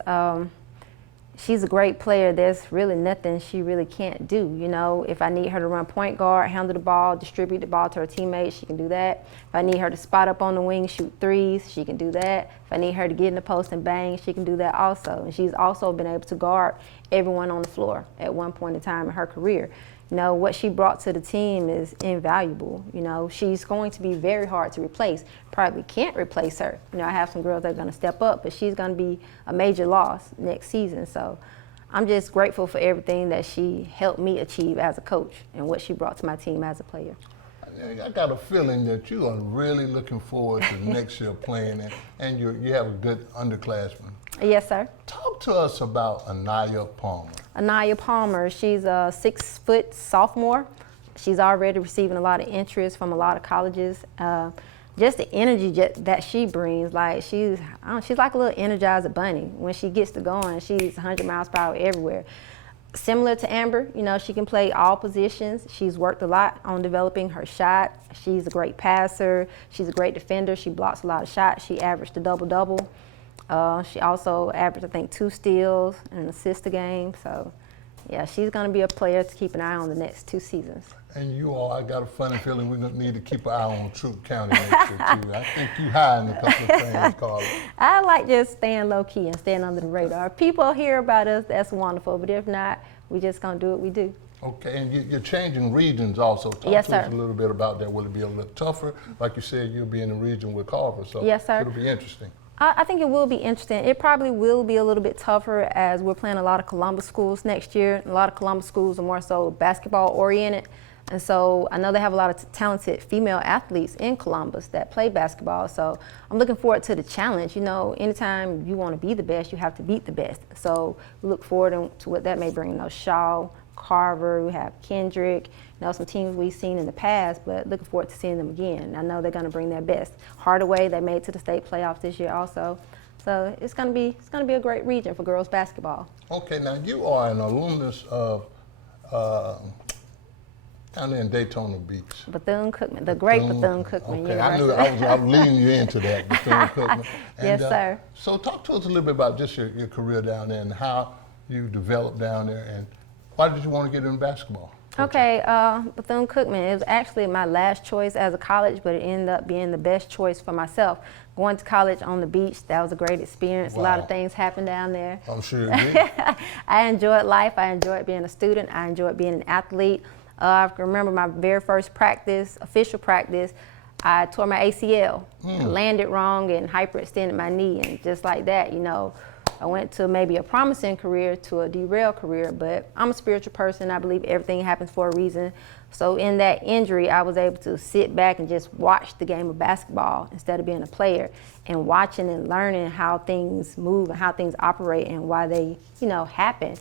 She's a great player. There's really nothing she really can't do. If I need her to run point guard, handle the ball, distribute the ball to her teammates, she can do that. If I need her to spot up on the wing, shoot threes, she can do that. If I need her to get in the post and bang, she can do that also. And she's also been able to guard everyone on the floor at one point in time in her career. What she brought to the team is invaluable. She's going to be very hard to replace. Probably can't replace her. I have some girls that are going to step up, but she's going to be a major loss next season. So I'm just grateful for everything that she helped me achieve as a coach and what she brought to my team as a player. I got a feeling that you are really looking forward to next year playing, and you have a good underclassman. Yes, sir. Talk to us about Anaya Palmer. Anaya Palmer, she's a 6-foot sophomore. She's already receiving a lot of interest from a lot of colleges. Just the energy that she brings, like she's like a little Energizer bunny. When she gets to going, she's 100 miles per hour everywhere. Similar to Amber, she can play all positions. She's worked a lot on developing her shot. She's a great passer. She's a great defender. She blocks a lot of shots. She averaged a double-double. She also averaged, I think, 2 steals and an assist a game. So, yeah, she's going to be a player to keep an eye on the next 2 seasons. And you all, I got a funny feeling we're going to need to keep an eye on Troup County next year, too. I think you hiding a couple of things, Carla. I like just staying low-key and staying under the radar. If people hear about us, that's wonderful. But if not, we just going to do what we do. Okay, and you're changing regions also. Talk yes, to sir. us a little bit about that. Will it be a little tougher? Like you said, you'll be in the region with Carver, so yes, sir. It'll be interesting. I think it will be interesting. It probably will be a little bit tougher as we're playing a lot of Columbus schools next year. A lot of Columbus schools are more so basketball oriented. And so I know they have a lot of talented female athletes in Columbus that play basketball. So I'm looking forward to the challenge. Anytime you want to be the best, you have to beat the best. So we look forward to what that may bring. Shaw, Carver, we have Kendrick, some teams we've seen in the past, but looking forward to seeing them again. I know they're going to bring their best. Hardaway, they made it to the state playoffs this year also. So it's going to be a great region for girls basketball. Okay, now you are an alumnus of down there in Daytona Beach. Bethune-Cookman, the great Bethune-Cookman. Okay, I knew I was leading you into that, Bethune-Cookman. Yes, sir. So talk to us a little bit about just your career down there and how you developed down there, and why did you want to get into basketball? Okay, Bethune-Cookman, it was actually my last choice as a college, but it ended up being the best choice for myself. Going to college on the beach, that was a great experience. Wow. A lot of things happened down there. I'm sure it did. I enjoyed life. I enjoyed being a student. I enjoyed being an athlete. I can remember my very first practice, official practice, I tore my ACL. I landed wrong and hyperextended my knee, and just like that, I went to maybe a promising career to a derailed career, but I'm a spiritual person. I believe everything happens for a reason. So in that injury, I was able to sit back and just watch the game of basketball instead of being a player, and watching and learning how things move and how things operate and why they, happen.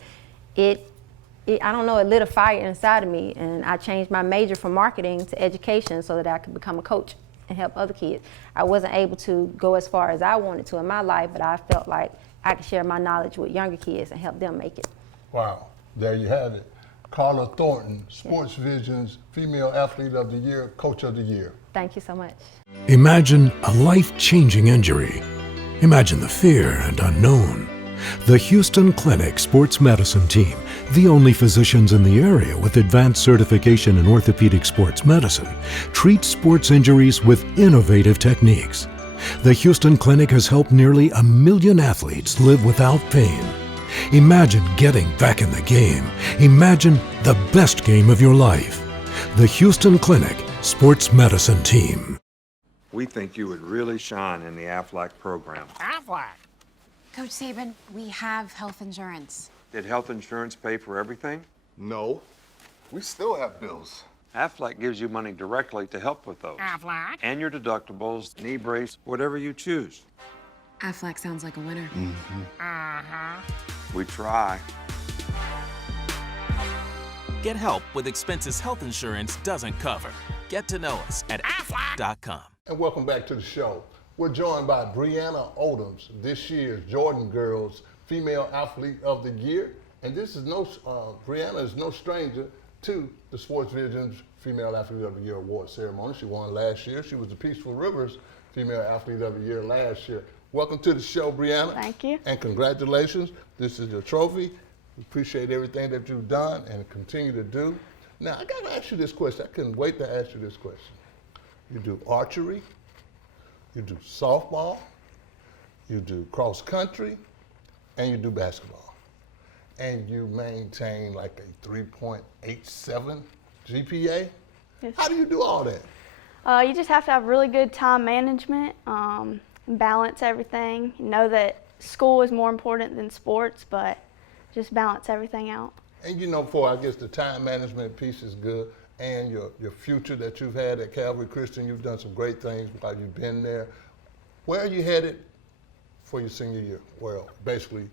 I don't know, it lit a fire inside of me, and I changed my major from marketing to education so that I could become a coach and help other kids. I wasn't able to go as far as I wanted to in my life, but I felt like I can share my knowledge with younger kids and help them make it. Wow, there you have it. Carla Thornton, Sports Vision's Female Athlete of the Year, Coach of the Year. Thank you so much. Imagine a life-changing injury. Imagine the fear and unknown. The Houston Clinic Sports Medicine Team, the only physicians in the area with advanced certification in orthopedic sports medicine, treats sports injuries with innovative techniques. The Houston Clinic has helped nearly 1 million athletes live without pain. Imagine getting back in the game. Imagine the best game of your life. The Houston Clinic Sports Medicine Team. We think you would really shine in the Aflac program. Aflac? Coach Saban, we have health insurance. Did health insurance pay for everything? No. We still have bills. Aflac gives you money directly to help with those. Aflac? And your deductibles, knee brace, whatever you choose. Aflac sounds like a winner. We try. Get help with expenses health insurance doesn't cover. Get to know us at Aflac.com. And welcome back to the show. We're joined by Brianna Odoms, this year's Jordan Girls Female Athlete of the Year. And this is Brianna is no stranger to the Sports Vision's Female Athlete of the Year award ceremony. She won last year. She was the Peaceful Rivers Female Athlete of the Year last year. Welcome to the show, Brianna. Thank you. And congratulations. This is your trophy. We appreciate everything that you've done and continue to do. Now, I got to ask you this question. I couldn't wait to ask you this question. You do archery, you do softball, you do cross country, and you do basketball. And you maintain like a 3.87 GPA. Yes. How do you do all that? You just have to have really good time management, and balance everything. You know that school is more important than sports, but just balance everything out. And you know, I guess the time management piece is good, and your future that you've had at Calvary Christian, you've done some great things while you've been there. Where are you headed for your senior year? Well, basically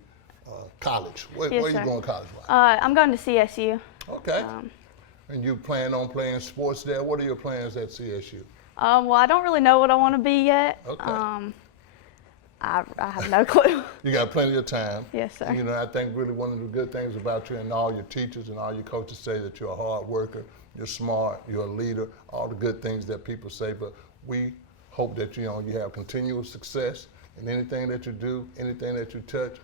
college. Where are you going college-wise? I'm going to CSU. Okay. And you plan on playing sports there? What are your plans at CSU? Well, I don't really know what I want to be yet. Okay. I have no clue. You got plenty of time. Yes, sir. You know, I think really one of the good things about you and all your teachers and all your coaches say that you're a hard worker, you're smart, you're a leader, all the good things that people say, but we hope that, you have continuous success in anything that you do, anything that you touch.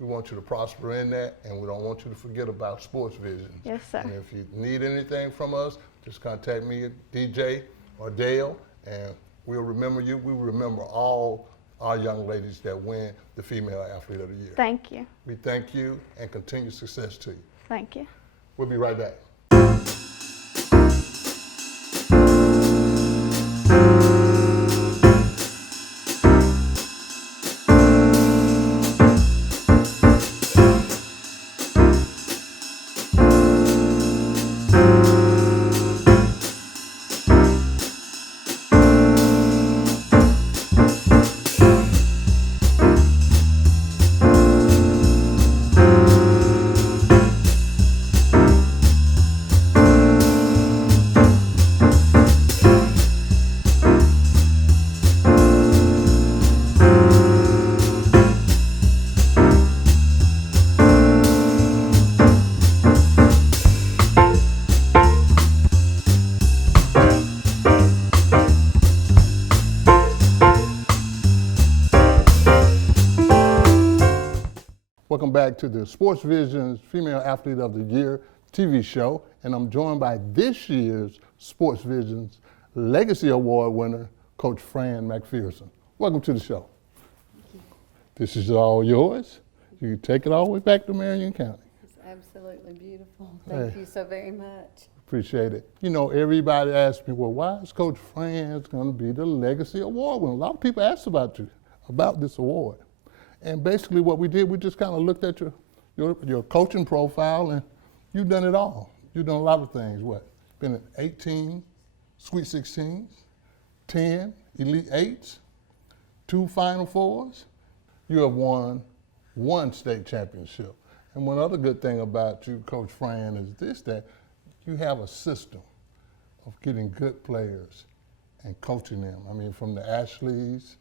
We want you to prosper in that, and we don't want you to forget about Sports Vision. Yes, sir. And if you need anything from us, just contact me at DJ or Dale, and we'll remember you. We will remember all our young ladies that win the Female Athlete of the Year. Thank you. We thank you and continued success to you. Thank you. We'll be right back. Welcome back to the Sports Vision's Female Athlete of the Year TV show, and I'm joined by this year's Sports Vision's Legacy Award winner, Coach Fran McPherson. Welcome to the show. This is all yours. You can take it all the way back to Marion County. It's absolutely beautiful. Thank you so very much. Appreciate it. Everybody asks me, well, why is Coach Fran going to be the Legacy Award winner? A lot of people ask about this award. And basically what we did, we just kind of looked at your coaching profile, and you've done it all. You've done a lot of things. Been in 18 Sweet 16s, 10 Elite 8s, 2 Final Fours. You have won 1 state championship. And one other good thing about you, Coach Fran, is that you have a system of getting good players and coaching them. I mean, from the Ashleys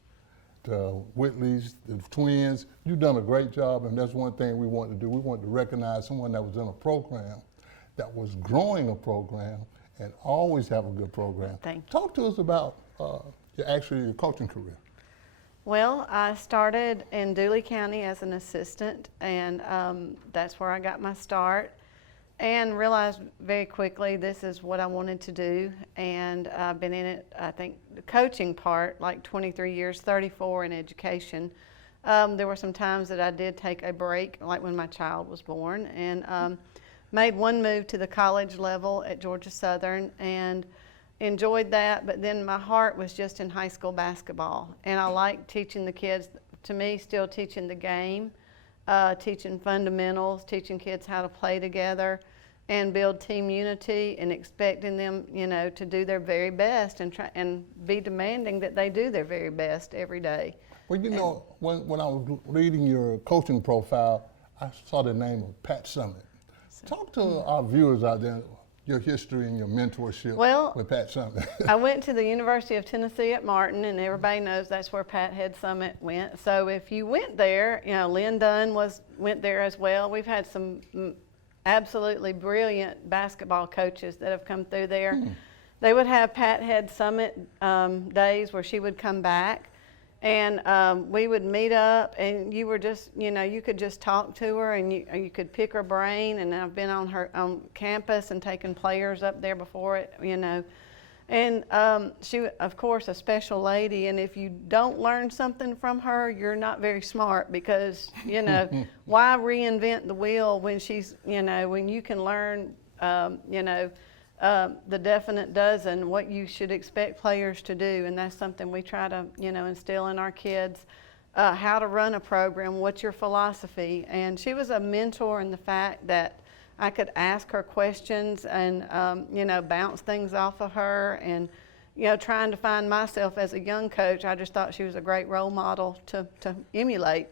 Whitley's, the twins. You've done a great job, and that's one thing we want to do. We want to recognize someone that was in a program, that was growing a program, and always have a good program. Thank you. Talk to us about your coaching career. Well, I started in Dooley County as an assistant, and that's where I got my start, and realized very quickly this is what I wanted to do. And I've been in it, I think, the coaching part, like 23 years, 34 in education. There were some times that I did take a break, like when my child was born, and made one move to the college level at Georgia Southern, and enjoyed that, but then my heart was just in high school basketball, and I like teaching the kids. To me, still teaching the game, teaching fundamentals, teaching kids how to play together and build team unity, and expecting them, you know, to do their very best, and try and be demanding that they do their very best every day. Well, you know, when I was reading your coaching profile, I saw the name of Pat Summitt. Talk to our viewers out there, your history and your mentorship with Pat Summitt. I went to the University of Tennessee at Martin, and everybody knows that's where Pat Head Summitt went. So if you went there, you know, Lynn Dunn went there as well. We've had some absolutely brilliant basketball coaches that have come through there. They would have Pat Head Summitt days where she would come back, and we would meet up, and you were just, you know, you could just talk to her, and you could pick her brain. And I've been on campus and taken players up there before it, you know. And she, of course, a special lady, and if you don't learn something from her, you're not very smart, because, you know, why reinvent the wheel when she's, you know, when you can learn, you know, the definite dozen, what you should expect players to do. And that's something we try to, you know, instill in our kids, how to run a program, what's your philosophy. And she was a mentor in the fact that I could ask her questions and, you know, bounce things off of her. And, you know, trying to find myself as a young coach, I just thought she was a great role model to emulate.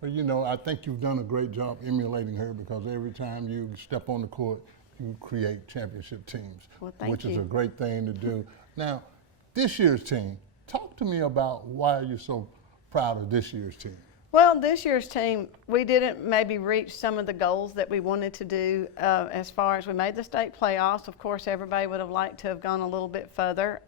Well, you know, I think you've done a great job emulating her, because every time you step on the court, you create championship teams, which is a great thing to do. Now, this year's team, talk to me about why you're so proud of this year's team. Well, this year's team, we didn't maybe reach some of the goals that we wanted to do, as far as we made the state playoffs. Of course, everybody would have liked to have gone a little bit further.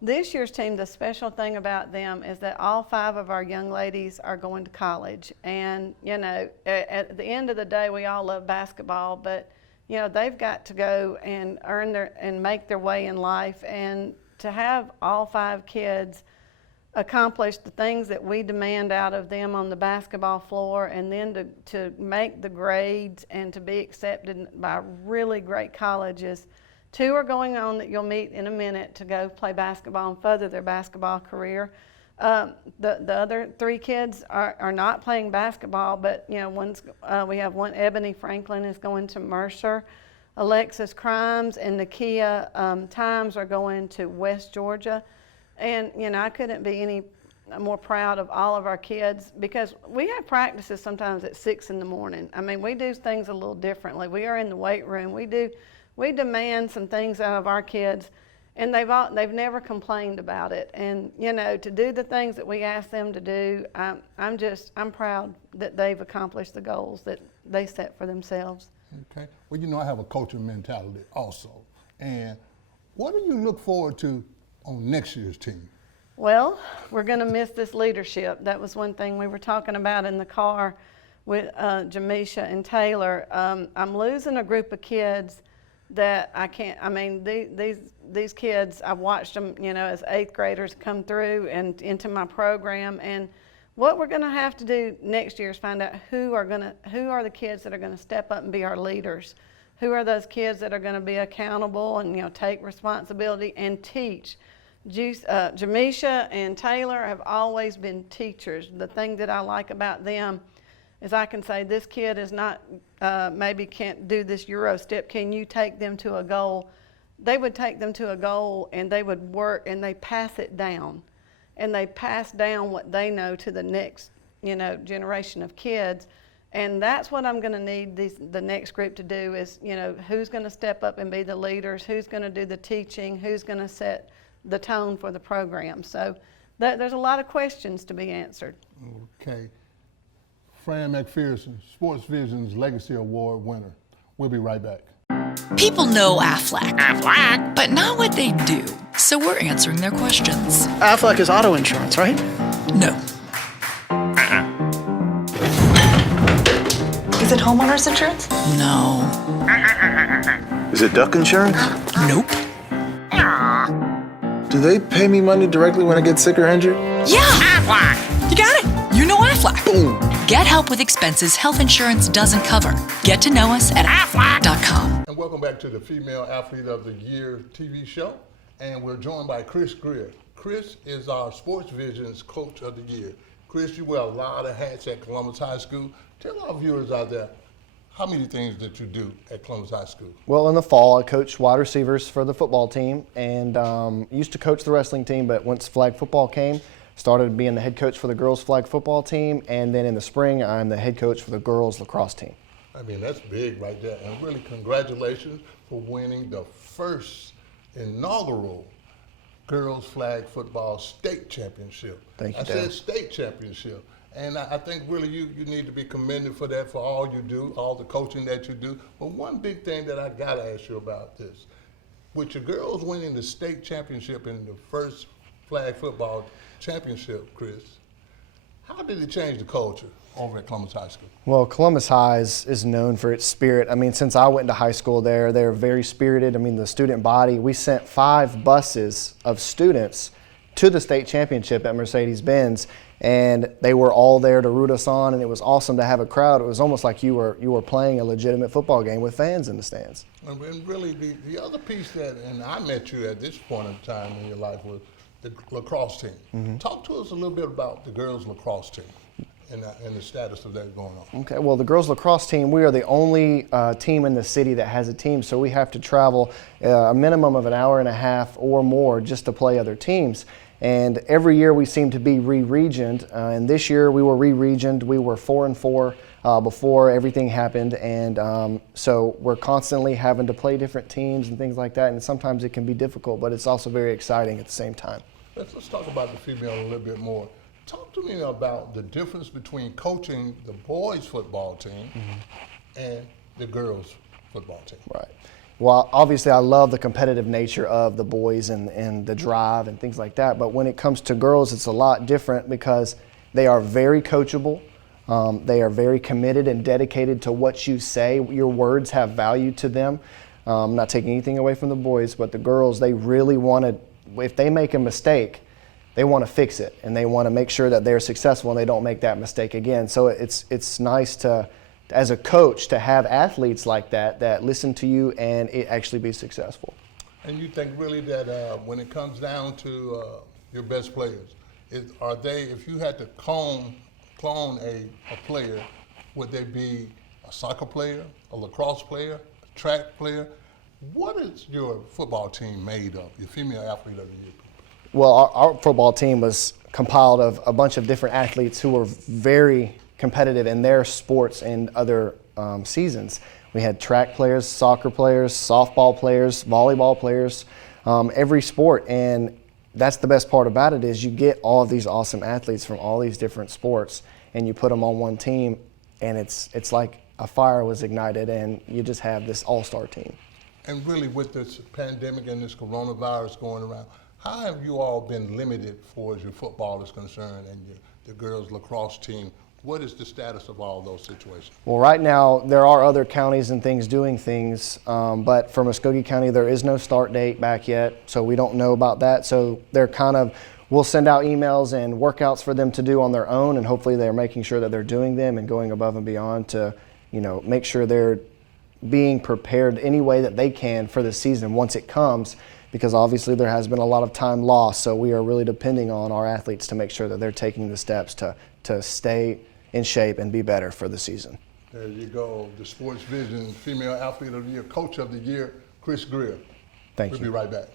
This year's team, the special thing about them is that all 5 of our young ladies are going to college. And, you know, at the end of the day, we all love basketball, but, you know, they've got to go and earn and make their way in life. And to have all 5 kids accomplish the things that we demand out of them on the basketball floor, and then to make the grades and to be accepted by really great colleges. 2 are going on that you'll meet in a minute to go play basketball and further their basketball career. The other 3 kids are not playing basketball, but, you know, we have one, Ebony Franklin, is going to Mercer. Alexis Crimes and Nakia Times are going to West Georgia. And, you know, I couldn't be any more proud of all of our kids, because we have practices sometimes at 6 in the morning. I mean, we do things a little differently. We are in the weight room. We demand some things out of our kids, and they've never complained about it. And, you know, to do the things that we ask them to do, I'm proud that they've accomplished the goals that they set for themselves. Okay. Well, you know, I have a coaching mentality also. And what do you look forward to on next year's team? Well, we're going to miss this leadership. That was one thing we were talking about in the car with Jamisha and Taylor. I'm losing a group of kids that I can't, I mean, these kids, I've watched them, you know, as 8th graders come through and into my program. And what we're going to have to do next year is find out who are the kids that are going to step up and be our leaders. Who are those kids that are going to be accountable and, you know, take responsibility and teach. Jamisha and Taylor have always been teachers. The thing that I like about them is I can say, this kid is not, maybe can't do this Euro step. Can you take them to a goal? They would take them to a goal, and they would work, and they pass it down. And they pass down what they know to the next, you know, generation of kids. And that's what I'm going to need the next group to do is, you know, who's going to step up and be the leaders, who's going to do the teaching, who's going to set the tone for the program. So there's a lot of questions to be answered. Okay. Fran McPherson, Sports Vision's Legacy Award winner. We'll be right back. People know Aflac, but not what they do. So we're answering their questions. Aflac is auto insurance, right? No. Is it homeowner's insurance? No. Is it duck insurance? Nope. Do they pay me money directly when I get sick or injured? Yeah! Aflac! You got it! You know Aflac. Boom! Get help with expenses health insurance doesn't cover. Get to know us at Aflac.com. And welcome back to the Female Athlete of the Year TV show. And we're joined by Chris Greer. Chris is our Sports Vision's Coach of the Year. Chris, you wear a lot of hats at Columbus High School. Tell our viewers out there, how many things that you do at Columbus High School? Well, in the fall, I coach wide receivers for the football team and used to coach the wrestling team, but once flag football came, started being the head coach for the girls flag football team, and then in the spring, I'm the head coach for the girls lacrosse team. I mean, that's big right there. And really, congratulations for winning the first inaugural girls flag football state championship. Thank you, I said state championship. And I think really you need to be commended for that, for all you do, all the coaching that you do. But one big thing that I got to ask you about this, with your girls winning the state championship in the first flag football championship, Chris, how did it change the culture over at Columbus High School? Well, Columbus High is known for its spirit. I mean, since I went to high school there, they're very spirited. I mean, the student body, we sent 5 buses of students to the state championship at Mercedes-Benz, and they were all there to root us on, and it was awesome to have a crowd. It was almost like you were playing a legitimate football game with fans in the stands. And really, the other piece that, and I met you at this point in time in your life, was the lacrosse team. Mm-hmm. Talk to us a little bit about the girls lacrosse team and the status of that going on. Okay, well, the girls lacrosse team, we are the only team in the city that has a team, so we have to travel a minimum of an hour and a half or more just to play other teams. And every year we seem to be re-regioned, and this year we were re-regioned. We were 4-4 before everything happened, and so we're constantly having to play different teams and things like that, and sometimes it can be difficult, but it's also very exciting at the same time. Let's talk about the female a little bit more. Talk to me about the difference between coaching the boys football team and the girls football team. Right. Well, obviously I love the competitive nature of the boys and the drive and things like that, but when it comes to girls, it's a lot different because they are very coachable. They are very committed and dedicated to what you say. Your words have value to them. I'm not taking anything away from the boys, but the girls, they really want to, if they make a mistake, they want to fix it, and they want to make sure that they're successful and they don't make that mistake again. So it's nice to, as a coach, to have athletes like that listen to you and it actually be successful. And you think really that when it comes down to your best players, are they, if you had to clone a player, would they be a soccer player, a lacrosse player, a track player? What is your football team made of, your female athlete of the year? Well, our football team was compiled of a bunch of different athletes who were very competitive in their sports and other seasons. We had track players, soccer players, softball players, volleyball players, every sport. And that's the best part about it is you get all of these awesome athletes from all these different sports and you put them on one team and it's like a fire was ignited and you just have this all-star team. And really with this pandemic and this coronavirus going around, how have you all been limited for as your football is concerned and the girls lacrosse team? What is the status of all those situations? Well, right now there are other counties and things doing things, but for Muskogee County there is no start date back yet, so we don't know about that. So they're we'll send out emails and workouts for them to do on their own, and hopefully they're making sure that they're doing them and going above and beyond to, make sure they're being prepared any way that they can for the season once it comes, because obviously there has been a lot of time lost, so we are really depending on our athletes to make sure that they're taking the steps to stay in shape and be better for the season. There you go, the Sports Vision Female Athlete of the Year, Coach of the Year, Chris Greer. Thank you. We'll be right back.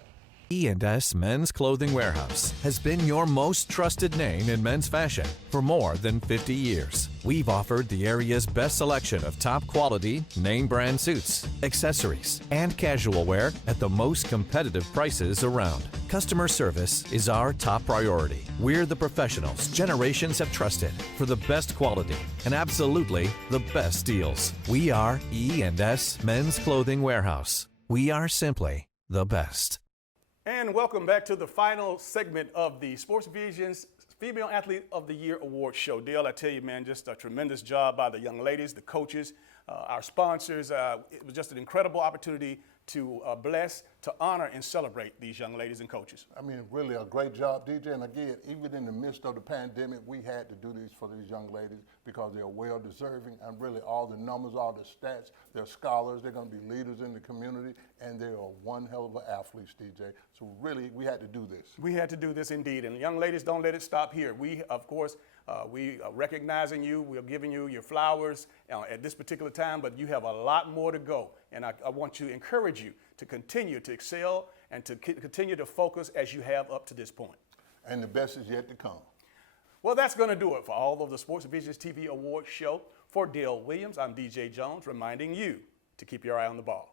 E&S Men's Clothing Warehouse has been your most trusted name in men's fashion for more than 50 years. We've offered the area's best selection of top quality, name brand suits, accessories, and casual wear at the most competitive prices around. Customer service is our top priority. We're the professionals generations have trusted for the best quality and absolutely the best deals. We are E&S Men's Clothing Warehouse. We are simply the best. And welcome back to the final segment of the Sports Vision's Female Athlete of the Year Award Show. Dale, I tell you, man, just a tremendous job by the young ladies, the coaches, our sponsors. It was just an incredible opportunity to bless, to honor, and celebrate these young ladies and coaches. I mean, really a great job, DJ. And again, even in the midst of the pandemic, we had to do these for these young ladies because they're well deserving. And really all the numbers, all the stats, they're scholars, they're going to be leaders in the community, and they are one hell of an athletes, DJ. So really, we had to do this. We had to do this indeed. And young ladies, don't let it stop here. We, of course, we are recognizing you. We're giving you your flowers at this particular time, but you have a lot more to go. And I want to encourage you to continue to excel and to continue to focus as you have up to this point. And the best is yet to come. Well, that's going to do it for all of the Sports Visions TV Awards show. For Dale Williams, I'm DJ Jones, reminding you to keep your eye on the ball.